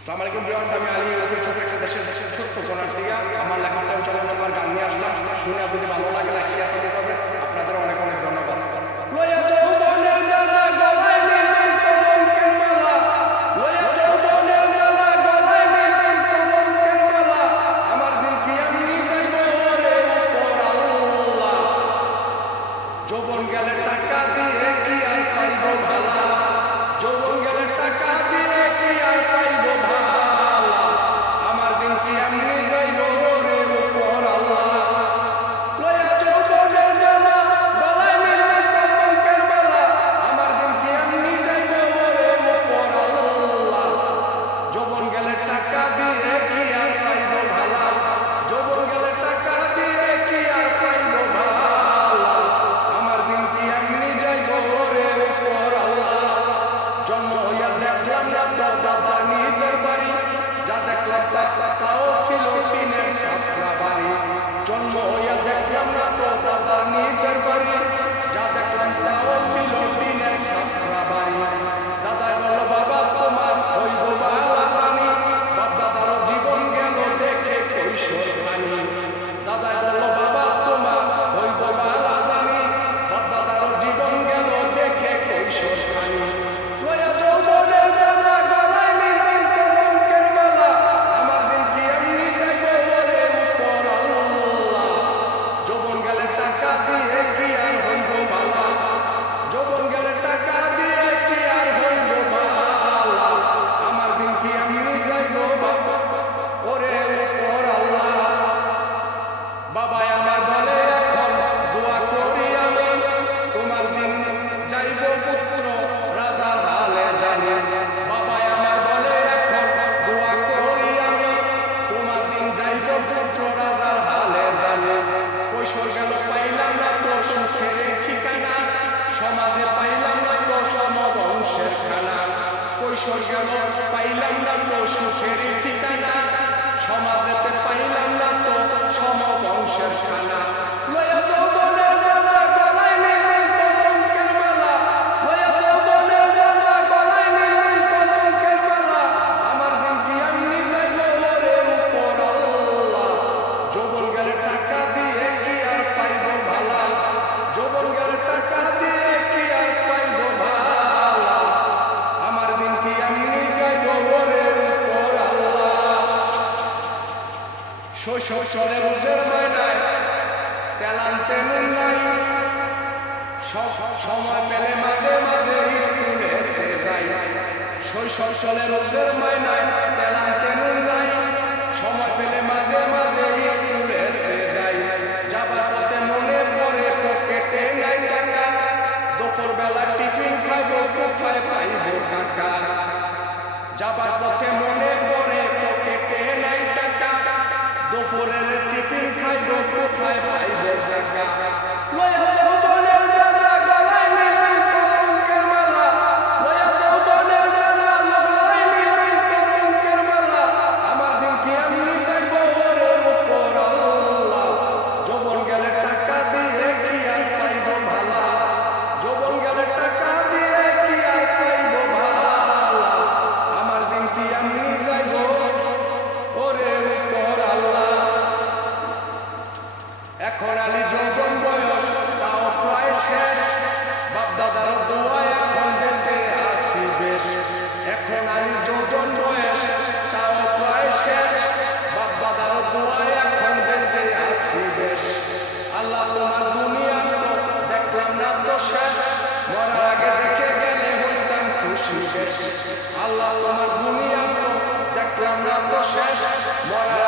আসসালামু আলাইকুম ভিউয়ার্স, আমি আলী ছোট একটা দেশের ছোট্ট কোনার থেকে আমার লেখাটা চলন আমার গান নিয়ে আসলাম। শুনে যদি ভালো লাগে লাইক শেয়ার করতে হবে। আপনাদের অনেক অনেক ধন্যবাদ। লয়া যৌবনের জ্বালা গলায় নিলেন কলঙ্কের মালা, লয়া যৌবনের জ্বালা গলায় নিলেন কলঙ্কের মালা, আমার দিন কি আমি যাইব রে উপর আল্লাহ, যৌবন গেলে টাকা দিয়ে কি আর পাইব ভালা, যৌবন গেলে টাকা দিয়ে কি আর পাইব ভালা, আমার দিন কি আমি যাইব রে উপর আল্লাহ, লয়া যৌবনের জ্বালা গলায় নিলেন কলঙ্কের মালা, আমার দিন কি আমি যাইব রে উপর আল্লাহ, যৌবন গেলে টাকা দিয়ে কি আর পাইব ভালা, যৌবন গেলে টাকা দিয়ে কি আর পাইব ভালা, আমার দিন কি আমি যাইব রে উপর আল্লাহ, জন্ম হইয়া দেখলাম না তোর দাদা নিজের বাড়ি, যা দেখলাম তাও ছিল টিনের ছাপরা বাড়ি, জন্ম হইয়া দেখলাম না তোর দাদা নিজের বাড়ি, যা দেখলাম তাও ছিল টিনের ছাপরা বাড়ি, দাদাই বলল বাবা তোমার হইব বালা জানি, বাপ দাদারও জীবন গেল দেখে কৈশোর খানি, দাদাই বলল বাবা তোমার হইব বালা জানি, বাপ দাদারও জীবন গেল দেখে কৈশোর খানি, লয়া যৌবনের জ্বালা গলায় নিলেন কলঙ্কের মালা, আমার দিন কি আমি যাইব রে উপর আল্লাহ, যৌবন গেলে টাকা দিয়ে কি আর হইব ভালা, যৌবন গেলে টাকা দিয়ে কি আর হইব ভালা, আমার দিন কি আমি যাইব ওরে উপর আল্লাহ, বাবা আমার বলে এখন দোয়া করি আমি, তোমার দিন যাইব পুত্র রাজার হালে জানি, বাবা আমার বলে এখন দোয়া করি আমি, তোমার দিন যাইব পুত্র রাজার হালে জানি, কৈশোর গেল পাইলাম না তো সুখের ঠিকানা, সমাজে পাইলাম না তো সমবংশের খানা, কৈশোর গেল পাইলাম না তো সুখের ঠিকানা, সমাজেতে পাইলাম না তো সমবংশের খানা, লয়া যৌবনের জ্বালা গলায় নিলেন কলঙ্কের মালা, লয়া যৌবনের জ্বালা গলায় নিলেন কলঙ্কের মালা, আমার দিন কি আমি যাইব রে উপর আল্লাহ, যৌবন গেলে টাকা দিয়ে কি আর পাইব ভালা, যৌবন গেলে টাকা দিয়ে কি আর পাইব ভালা, আমার দিন কি আমি যাইব রে উপর আল্লাহ, শৈশব চলে রোজের ময়নায় তেল আনতে নুন নাই, সময় পেলে মাঝে মাঝে স্কুলে যাই, শৈশব চলে রোজের ময়নায় তেল আনতে নুন নাই, সময় পেলে মাঝে মাঝে স্কুলে যাই, যাবার পথে মনে পড়ে পকেটে নাই টাকা, দুপুর বেলা টিফিন খাইব কোথায় পাইব টাকা, যাবার পথে মনে পড়ে পকেটে নাই টাকা, দুপুরের টিফিন খাইব কোথায় পাইব টাকা, লয়া যৌবনের জ্বালা গলায় নিলেন কলঙ্কের মালা, লয়া যৌবনের জ্বালা গলায় নিলেন কলঙ্কের মালা, আমার দিন কি আমি যাইব রে উপর আল্লাহ, যৌবন গেলে টাকা দিয়ে কি আর পাইব ভালা, যৌবন গেলে টাকা দিয়ে কি আর পাইব ভালা, আমার দিন কি আমি যাইব ওরে উপর আল্লাহ, এখন আলী যৌবন বয়স তাও প্রায় শেষ, বাপ দাদার দোয়ায় এখন বেঁচে আছি বেশ, এখন আলী যৌবন বয়স তাও প্রায় শেষ, বাপ দাদার দোয়ায় এখন বেঁচে আছি বেশ, আল্লাহ তোমার দুনিয়া তো দেখলাম না তো শেষ, মরার আগে দেখে গেলে হইতাম খুশি বেশ, আল্লাহ তোমার দুনিয়া তো দেখলাম না তো শেষ, মরার